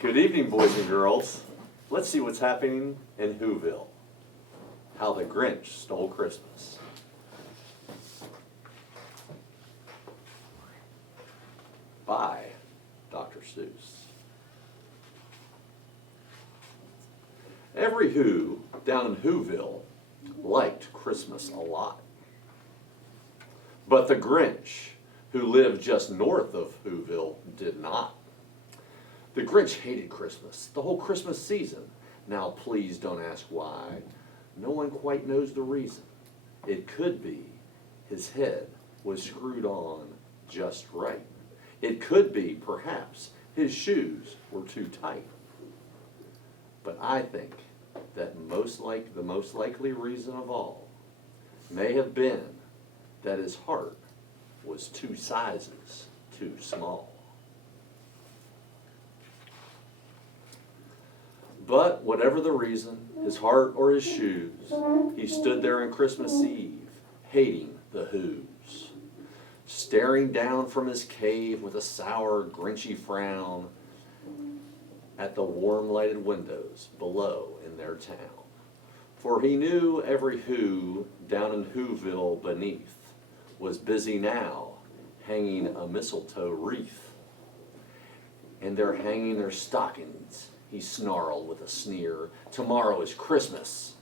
Good evening, boys and girls. Let's see what's happening in Whoville. How the Grinch Stole Christmas. By Dr. Seuss. Every Who down in Whoville liked Christmas a lot. But the Grinch, who lived just north of Whoville, did not. The Grinch hated Christmas, the whole Christmas season. Now please don't ask why. No one quite knows the reason. It could be his head was screwed on just right. It could be, perhaps, his shoes were too tight. But I think that the most likely reason of all may have been that his heart was 2 sizes too small. But whatever the reason, his heart or his shoes, he stood there on Christmas Eve, hating the Whos, staring down from his cave with a sour, Grinchy frown at the warm lighted windows below in their town. For he knew every Who down in Whoville beneath was busy now hanging a mistletoe wreath. And they're hanging their stockings. He snarled with a sneer. Tomorrow is Christmas.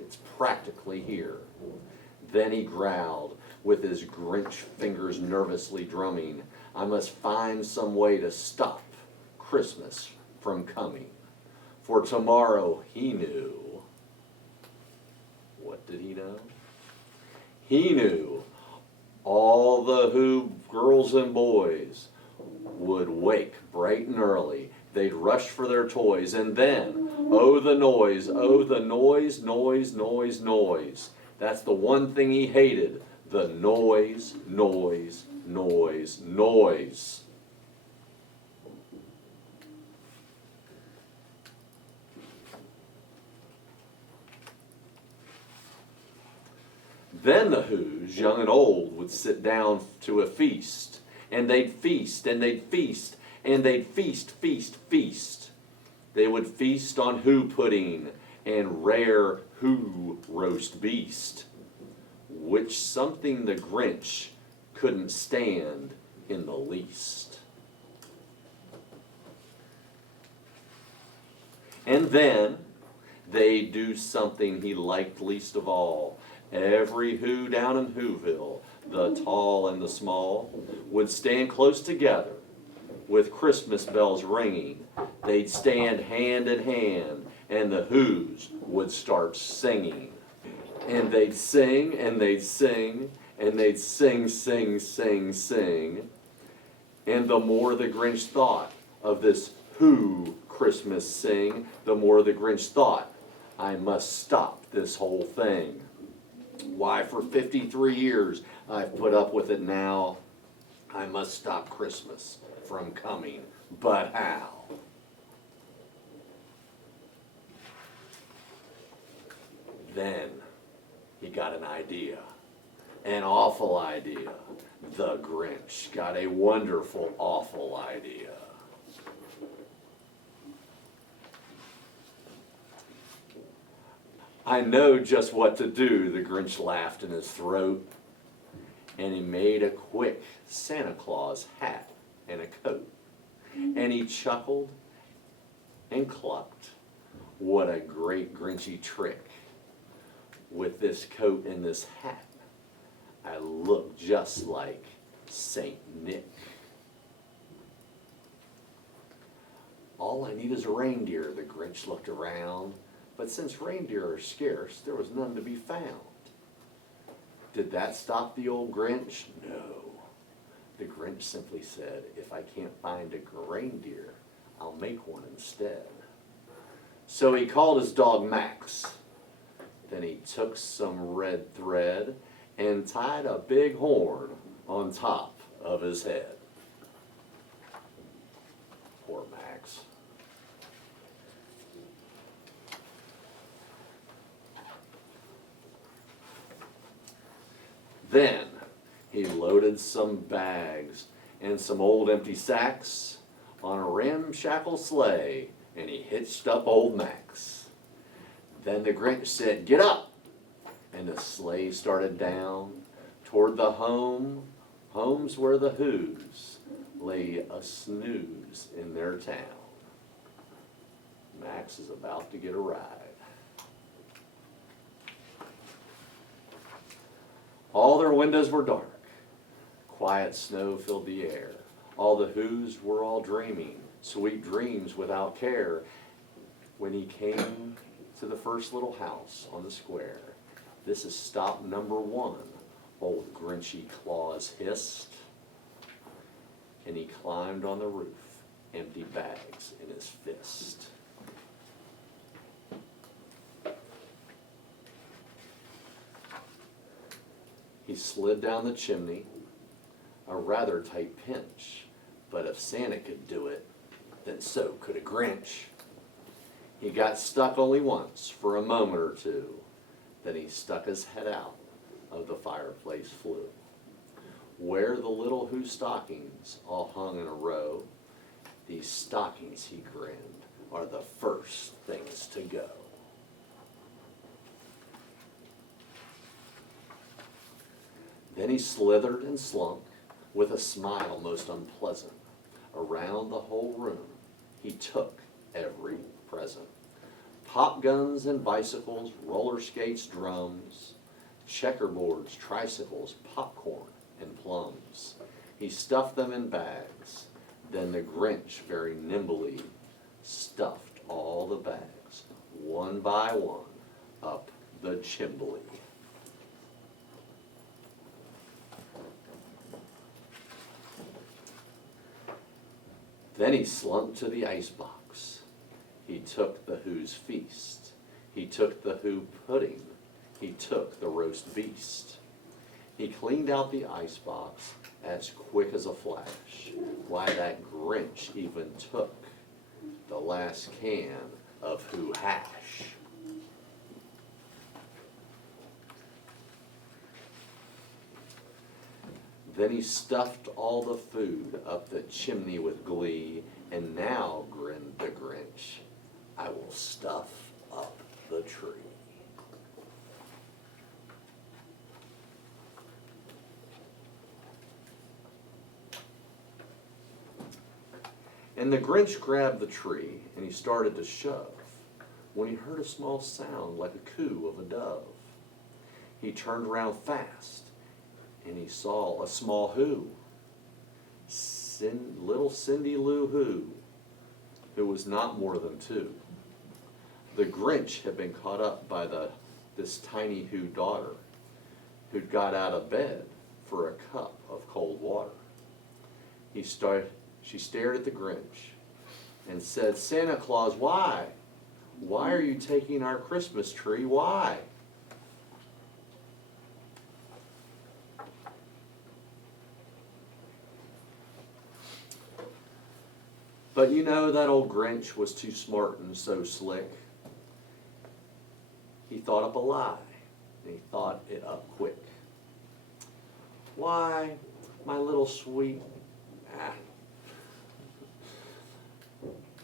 It's practically here. Then he growled, with his Grinch fingers nervously drumming, I must find some way to stop Christmas from coming. For tomorrow, he knew. What did he know? He knew all the Who girls and boys would wake bright and early. They'd rush for their toys, and then, oh the noise, noise, noise, noise. That's the one thing he hated, the noise, noise, noise, noise. Then the Whos, young and old, would sit down to a feast, and they'd feast, and they'd feast, and they'd feast, feast, feast. They would feast on Who pudding and rare Who roast beast, which something the Grinch couldn't stand in the least. And then they'd do something he liked least of all. Every Who down in Whoville, the tall and the small, would stand close together with Christmas bells ringing. They'd stand hand in hand, and the Whos would start singing. And they'd sing, and they'd sing, and they'd sing, sing, sing, sing. And the more the Grinch thought of this Who Christmas sing, the more the Grinch thought, I must stop this whole thing. Why, for 53 years I've put up with it now. I must stop Christmas from coming, but how? Then he got an idea, an awful idea. The Grinch got a wonderful, awful idea. I know just what to do, the Grinch laughed in his throat, and he made a quick Santa Claus hat and a coat. And he chuckled and clucked. What a great Grinchy trick. With this coat and this hat, I look just like Saint Nick. All I need is a reindeer, the Grinch looked around. But since reindeer are scarce, there was none to be found. Did that stop the old Grinch? No. The Grinch simply said, if I can't find a reindeer, I'll make one instead. So he called his dog Max. Then he took some red thread and tied a big horn on top of his head. Poor Max. Then he loaded some bags and some old empty sacks on a ramshackle sleigh, and he hitched up old Max. Then the Grinch said, "Get up!" And the sleigh started down toward the homes where the Who's lay a snooze in their town. Max is about to get a ride. All their windows were dark. Quiet snow filled the air. All the Who's were all dreaming, sweet dreams without care. When he came to the first little house on the square, "This is stop number 1, old Grinchy Claus hissed." And he climbed on the roof, empty bags in his fist. He slid down the chimney, a rather tight pinch, but if Santa could do it, then so could a Grinch. He got stuck only once, for a moment or two, then he stuck his head out of the fireplace flue. Where the little Who stockings all hung in a row, these stockings, he grinned, are the first things to go. Then he slithered and slunk, with a smile most unpleasant. Around the whole room he took every present. Pop guns and bicycles, roller skates, drums, checkerboards, tricycles, popcorn, and plums. He stuffed them in bags. Then the Grinch very nimbly stuffed all the bags, one by one, up the chimbley. Then he slunk to the icebox. He took the Who's feast. He took the Who pudding. He took the roast beast. He cleaned out the icebox as quick as a flash. Why, that Grinch even took the last can of Who hash. Then he stuffed all the food up the chimney with glee, and now, grinned the Grinch, I will stuff up the tree. And the Grinch grabbed the tree, and he started to shove, when he heard a small sound like a coo of a dove. He turned around fast, and he saw a small Who, little Cindy Lou who was not more than 2. The Grinch had been caught up by this tiny Who daughter, who'd got out of bed for a cup of cold water. She stared at the Grinch and said, "Santa Claus, why? Why are you taking our Christmas tree? Why?" But you know, that old Grinch was too smart and so slick. He thought up a lie, and he thought it up quick. "Why, my little sweet..."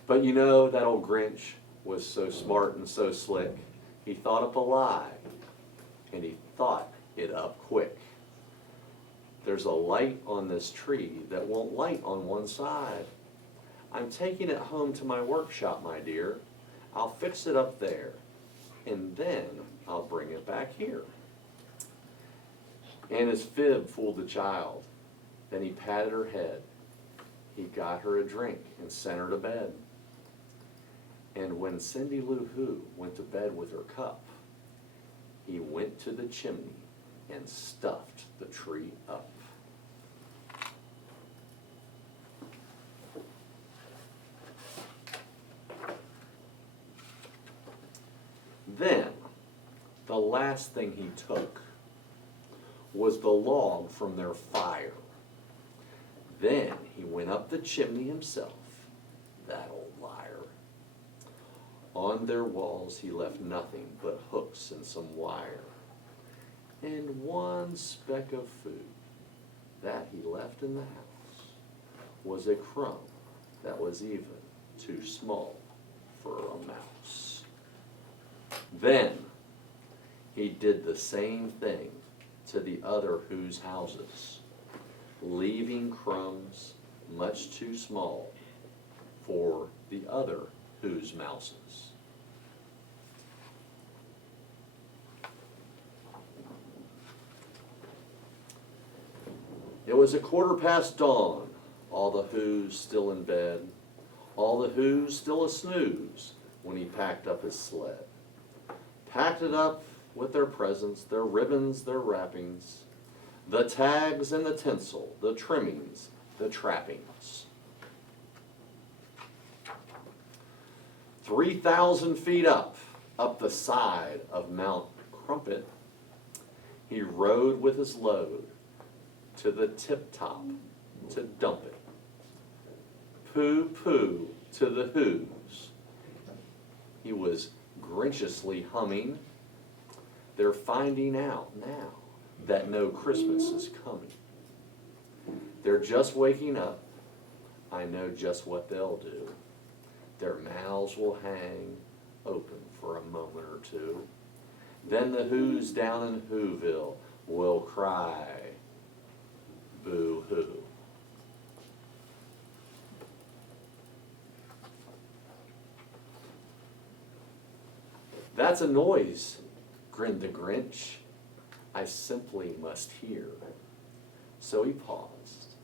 But you know, that old Grinch was so smart and so slick. He thought up a lie, and he thought it up quick. "There's a light on this tree that won't light on one side. I'm taking it home to my workshop, my dear. I'll fix it up there, and then I'll bring it back here." And his fib fooled the child. Then he patted her head. He got her a drink and sent her to bed. And when Cindy Lou Who went to bed with her cup, he went to the chimney and stuffed the tree up. Then, the last thing he took was the log from their fire. Then he went up the chimney himself, that old liar. On their walls he left nothing but hooks and some wire, and one speck of food that he left in the house was a crumb that was even too small for a mouse. Then he did the same thing to the other Who's houses, leaving crumbs much too small for the other Who's mouses. It was 1/4 dawn, all the Who's still in bed, all the Who's still a snooze when he packed up his sled. Packed it up with their presents, their ribbons, their wrappings, the tags and the tinsel, the trimmings, the trappings. 3,000 feet up the side of Mount Crumpet, he rode with his load to the tip-top to dump it. Pooh-pooh to the Who's. He was Grinchiously humming. They're finding out now that no Christmas is coming. They're just waking up. I know just what they'll do. Their mouths will hang open for a moment or two. Then the Who's down in Whoville will cry, boo-hoo. That's a noise, grinned the Grinch. I simply must hear. So he paused,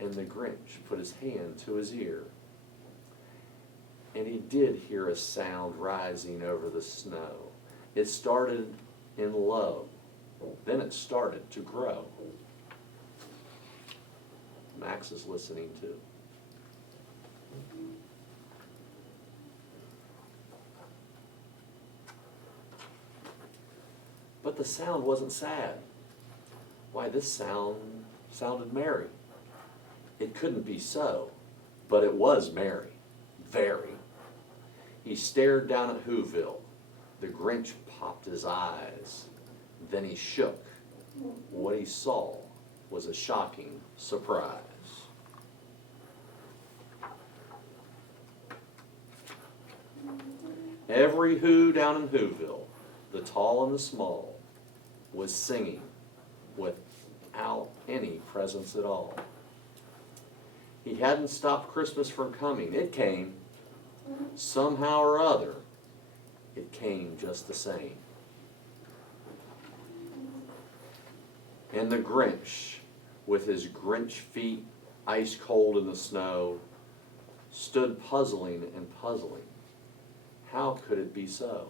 and the Grinch put his hand to his ear. And he did hear a sound rising over the snow. It started in low, then it started to grow. Max is listening too. But the sound wasn't sad. Why, this sound sounded merry. It couldn't be so, but it was merry, very. He stared down at Whoville. The Grinch popped his eyes. Then he shook. What he saw was a shocking surprise. Every Who down in Whoville, the tall and the small, was singing without any presents at all. He hadn't stopped Christmas from coming. It came. Somehow or other, it came just the same. And the Grinch, with his Grinch feet ice cold in the snow, stood puzzling and puzzling. How could it be so?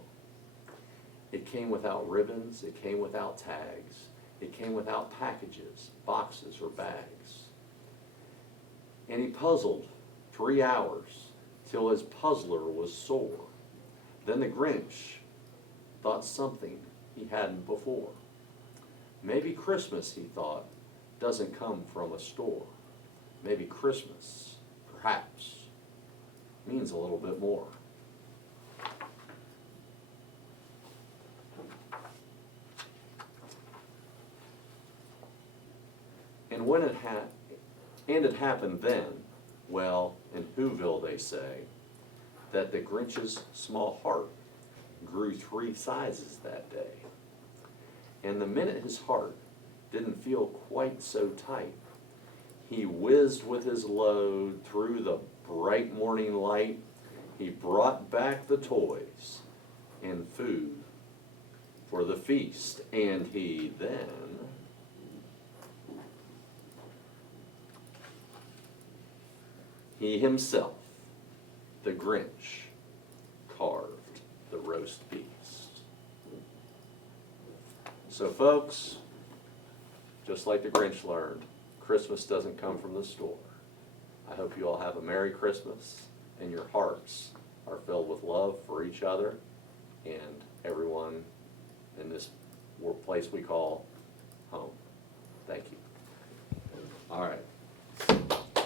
It came without ribbons, it came without tags, it came without packages, boxes, or bags. And he puzzled 3 hours till his puzzler was sore. Then the Grinch thought something he hadn't before. Maybe Christmas, he thought, doesn't come from a store. Maybe Christmas, perhaps, means a little bit more. And when it happened then, well, in Whoville they say, that the Grinch's small heart grew 3 sizes that day. And the minute his heart didn't feel quite so tight, he whizzed with his load through the bright morning light. He brought back the toys and food for the feast, and he then he himself, the Grinch, carved the roast beast. So folks, just like the Grinch learned, Christmas doesn't come from the store. I hope you all have a Merry Christmas and your hearts are filled with love for each other and everyone in this place we call home. Thank you. All right.